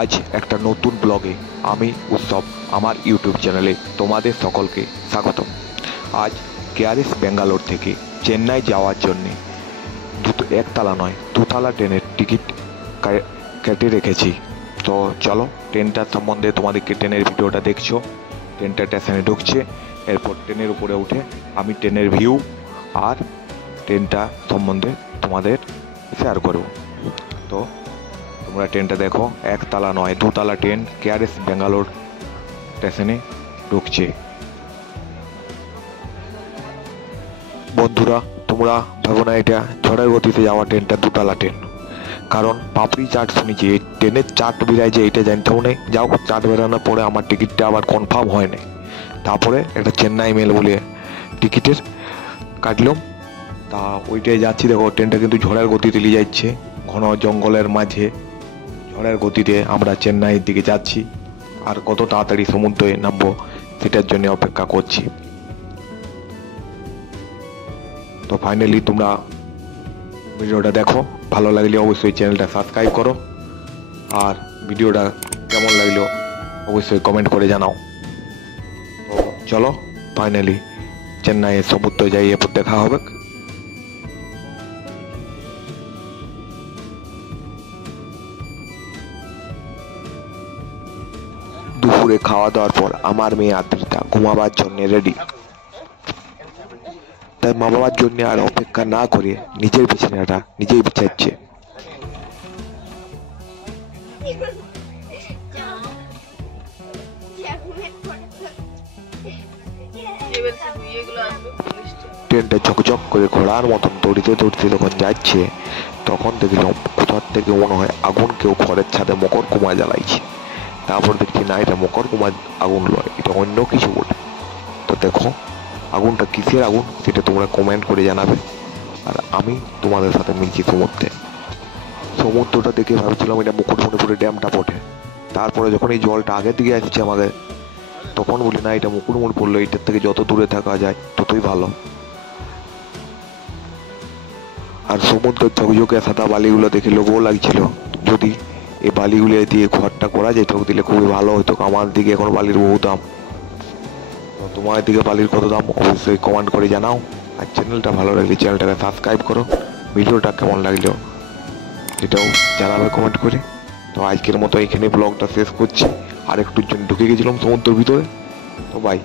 আজ একটা নতুন ব্লগে আমি উৎসব আমার ইউটিউব চ্যানেলে তোমাদের সকলকে স্বাগতম। আজ কেআরএস ব্যাঙ্গালোর থেকে চেন্নাই যাওয়ার জন্যে একতলা নয় দুতলা ট্রেনের টিকিট কেটে রেখেছি। তো চলো ট্রেনটার সম্বন্ধে তোমাদেরকে ট্রেনের ভিডিওটা দেখছো। ট্রেনটা স্টেশনে ঢুকছে, এরপর ট্রেনের উপরে উঠে আমি ট্রেনের ভিউ আর ট্রেনটা সম্বন্ধে তোমাদের শেয়ার করব। তো তোমরা ট্রেনটা দেখো, একতলা নয় দুতলা ট্রেন কেআরএস ব্যাঙ্গালোর স্টেশনে ঢুকছে। বন্ধুরা, তোমরা ভাবো না এটা ঝড়ের গতিতে যাওয়া ট্রেনটা দুতলা ট্রেন, কারণ পাপড়ি চার্ট শুনেছি, এই ট্রেনের চার্ট বেরায় যে এটা জানতেও নেই। যাও, চার্ট বেরানোর পরে আমার টিকিটটা আবার কনফার্ম হয় নাই, তারপরে একটা চেন্নাই মেল বলে টিকিটের কাটলাম। তা ওইটাই যাচ্ছি। দেখো ট্রেনটা কিন্তু ঝড়ের গতিতে নিয়ে যাচ্ছে, ঘন জঙ্গলের মাঝে ঝড়ের গতিতে আমরা চেন্নাইয়ের দিকে যাচ্ছি। আর কত তাড়াতাড়ি সমুদ্রে নামবো সেটার জন্য অপেক্ষা করছি। তো ফাইনালি তোমরা ভিডিওটা দেখো, ভালো লাগলে অবশ্যই চ্যানেলটা সাবস্ক্রাইব করো, আর ভিডিওটা কেমন লাগলো অবশ্যই কমেন্ট করে জানাও। তো চলো ফাইনালি চেন্নাইয়ের সমুদ্র যাই, এরপর দেখা হবে। দুপুরে খাওয়া দাওয়ার পর আমার মেয়ে আদ্রিতা ঘুমাবার জন্য রেডি। তাই মা বাবার জন্য আর অপেক্ষা না করে নিজের বিছানাটা নিজেই বিছাচ্ছে। ট্রেনটা ঝকঝক করে ঘোড়ার মতন দৌড়িতে দৌড়িতে যখন যাচ্ছে, তখন দেখলাম কোথার থেকে মনে হয় আগুন কেউ ঘরের ছাদে মকর কুমা জ্বালাইছে। তারপর দেখছি না, এটা মকর কুমার আগুন নয়, এটা অন্য কিছু বলে। তো দেখো আগুনটা কিসের আগুন সেটা তোমরা কমেন্ট করে জানাবে, আর আমি তোমাদের সাথে মিলছি সমুদ্রে। সমুদ্রটা দেখে ভাবছিলাম এটা মুকুটমণিপুরের ড্যামটা বটে। তারপরে যখন এই জলটা আগের দিকে আসছে আমাদের, তখন বলি না, এটা মুকুটমণিপুর, এটার থেকে যত দূরে থাকা যায় ততই ভালো। আর সমুদ্রের ঝকঝকে সাদা বালিগুলো দেখে লোভও লাগছিল। যদি এই বালিগুলো দিয়ে ঘরটা করা যেত দিলে খুবই ভালো হতো। আমার দিকে এখন বালির বহু দাম। তো তোমার দিকে বালির কত দাম অবশ্যই কমেন্ট করে জানাও, আর চ্যানেলটা ভালো লাগলে চ্যানেলটাকে সাবস্ক্রাইব করো। ভিডিওটা কেমন লাগলো সেটাও জানাবে কমেন্ট করে। তো আজকের মতো এখানে ব্লগটা শেষ করছি। আর একটুর জন্য ঢুকে গেছিলাম সমুদ্রের ভিতরে। তো বাই।